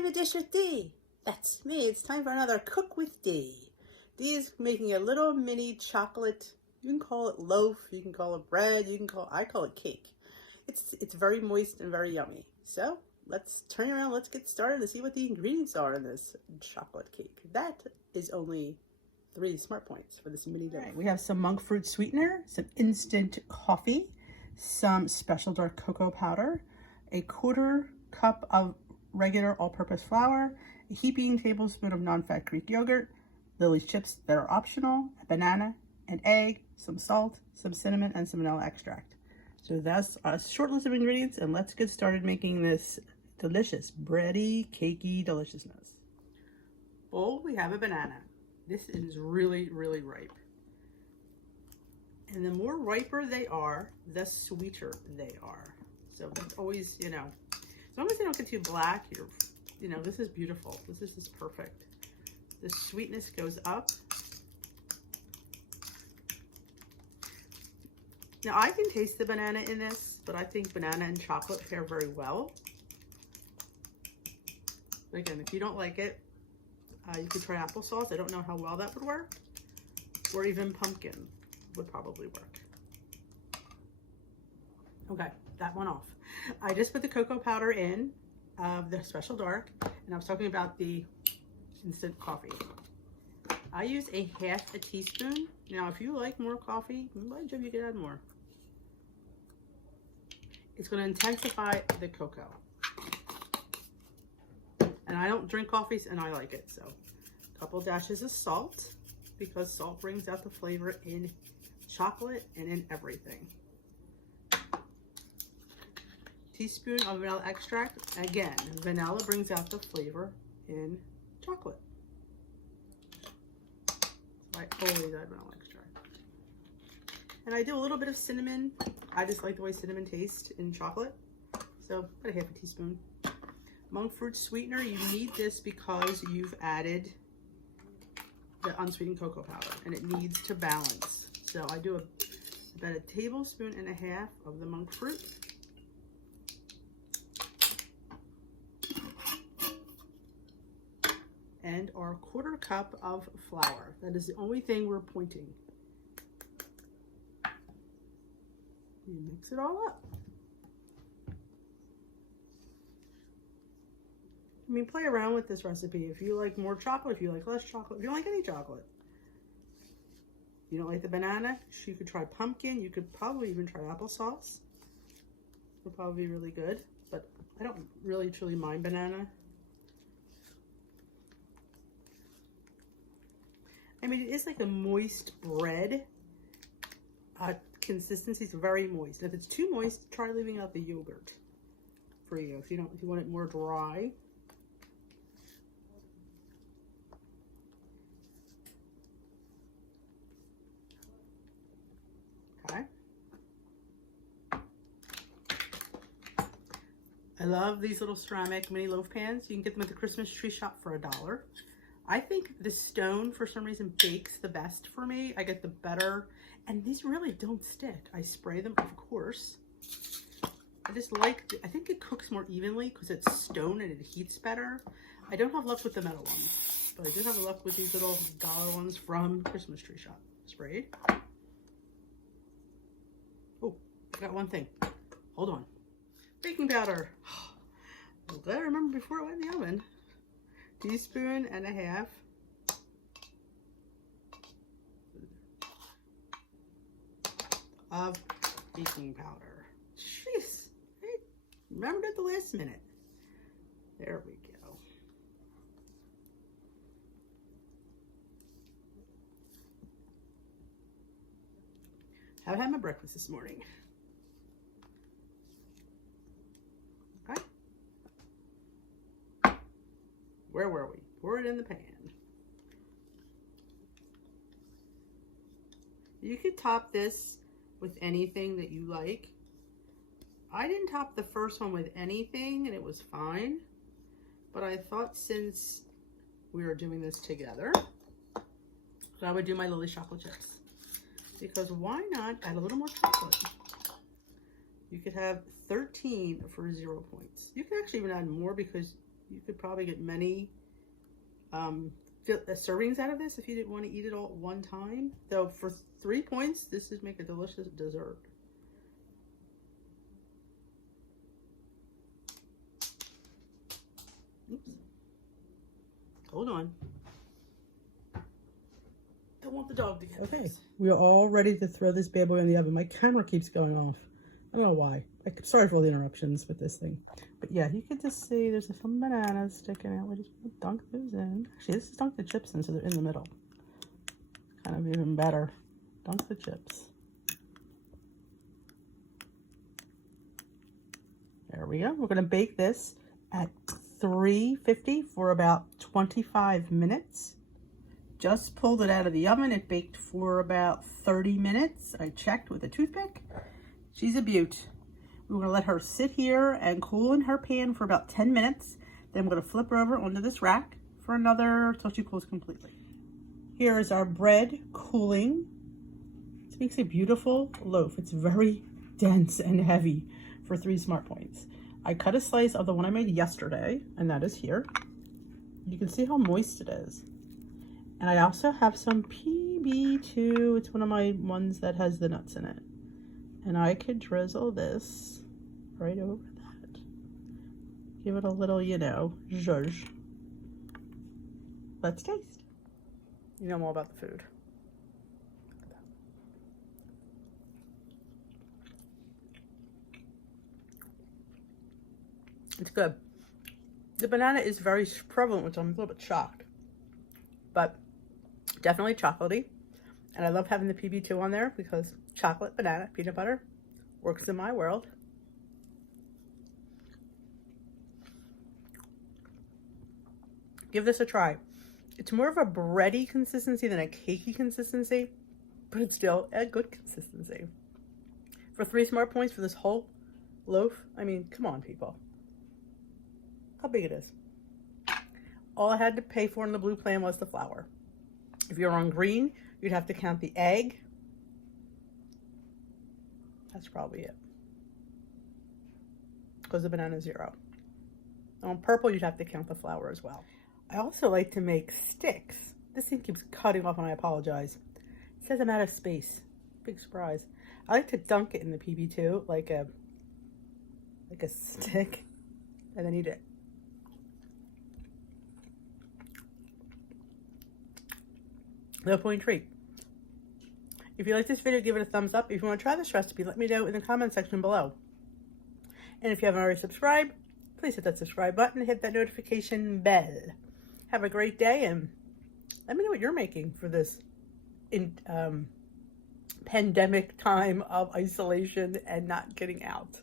Time to dish with Dee. That's me. It's time for another Cook with Dee. Dee is making a little mini chocolate. You can call it loaf. You can call it bread. I call it cake. It's very moist and very yummy. So let's turn around. Let's get started and see what the ingredients are in this chocolate cake. That is only 3 smart points for this mini loaf. Right, we have some monk fruit sweetener, some instant coffee, some special dark cocoa powder, a 1/4 cup of regular all-purpose flour, a heaping tablespoon of non-fat Greek yogurt, Lily's chips that are optional, a banana, an egg, some salt, some cinnamon, and some vanilla extract. So that's a short list of ingredients, and let's get started making this delicious bready, cakey deliciousness. Bowl, we have a banana. This is really, really ripe. And the more riper they are, the sweeter they are. So that's always, as long as they don't get too black, this is beautiful. This is just perfect. The sweetness goes up. Now I can taste the banana in this, but I think banana and chocolate pair very well. But again, if you don't like it, you could try applesauce. I don't know how well that would work. Or even pumpkin would probably work. Okay, that one off. I just put the cocoa powder in, the special dark, and I was talking about the instant coffee. I use a 1/2 teaspoon. Now, if you like more coffee, you can add more. It's going to intensify the cocoa. And I don't drink coffees, and I like it, so a couple dashes of salt, because salt brings out the flavor in chocolate and in everything. Teaspoon of vanilla extract. Again, vanilla brings out the flavor in chocolate. I always add vanilla extract. And I do a little bit of cinnamon. I just like the way cinnamon tastes in chocolate. So about a 1/2 teaspoon. Monk fruit sweetener, you need this because you've added the unsweetened cocoa powder and it needs to balance. So I do about a 1.5 tablespoons of the monk fruit. And our 1/4 cup of flour. That is the only thing we're pointing. You mix it all up. I mean, play around with this recipe. If you like more chocolate, if you like less chocolate, if you don't like any chocolate. You don't like the banana, you could try pumpkin. You could probably even try applesauce. It'll probably be really good, but I don't really truly mind banana. I mean, it is like a moist bread. Consistency is very moist. If it's too moist, try leaving out the yogurt for you. If you want it more dry. Okay. I love these little ceramic mini loaf pans. You can get them at the Christmas tree shop for $1. I think the stone, for some reason, bakes the best for me. I get the better, and these really don't stick. I spray them, of course. I just like, I think it cooks more evenly because it's stone and it heats better. I don't have luck with the metal ones, but I do have luck with these little dollar ones from Christmas tree shop. Sprayed. Oh, I got one thing. Hold on. Baking powder. I'm glad I remember before it went in the oven. 1.5 teaspoons of baking powder. Jeez, I remembered at the last minute. There we go. Haven't had my breakfast this morning. Okay. Where were we? Pour it in the pan. You could top this with anything that you like. I didn't top the first one with anything and it was fine. But I thought since we were doing this together, that I would do my Lily's chocolate chips. Because why not add a little more chocolate? You could have 13 for 0 points. You can actually even add more because You could probably get many servings out of this if you didn't want to eat it all at one time. Though for 3 points, this is make a delicious dessert. Oops. Hold on. Don't want the dog to get this. We are all ready to throw this bad boy in the oven. My camera keeps going off. I don't know why. I'm sorry for all the interruptions with this thing. But yeah, you can just see there's some bananas sticking out. We just dunk those in. Actually, this is dunk the chips in so they're in the middle. Kind of even better. Dunk the chips. There we go. We're going to bake this at 350 for about 25 minutes. Just pulled it out of the oven. It baked for about 30 minutes. I checked with a toothpick. She's a beaut. We're going to let her sit here and cool in her pan for about 10 minutes. Then I'm going to flip her over onto this rack for another till she cools completely. Here is our bread cooling. This makes a beautiful loaf. It's very dense and heavy for 3 smart points. I cut a slice of the one I made yesterday, and that is here. You can see how moist it is. And I also have some PB2. It's one of my ones that has the nuts in it. And I could drizzle this right over that. Give it a little, you know, zhuzh. Let's taste. You know more about the food. It's good. The banana is very prevalent, which I'm a little bit shocked. But definitely chocolatey. And I love having the PB2 on there because chocolate, banana, peanut butter works in my world. Give this a try. It's more of a bready consistency than a cakey consistency, but it's still a good consistency. For 3 smart points for this whole loaf, I mean, come on, people. How big it is. All I had to pay for in the blue plan was the flour. If you're on green, you'd have to count the egg. That's probably it. Because the banana is 0. On purple, you'd have to count the flour as well. I also like to make sticks. This thing keeps cutting off and I apologize. It says I'm out of space. Big surprise. I like to dunk it in the PB2 like a stick and then eat it. Low point treat. If you like this video, give it a thumbs up. If you want to try this recipe, let me know in the comment section below. And if you haven't already subscribed, please hit that subscribe button and hit that notification bell. Have a great day and let me know what you're making for this pandemic time of isolation and not getting out.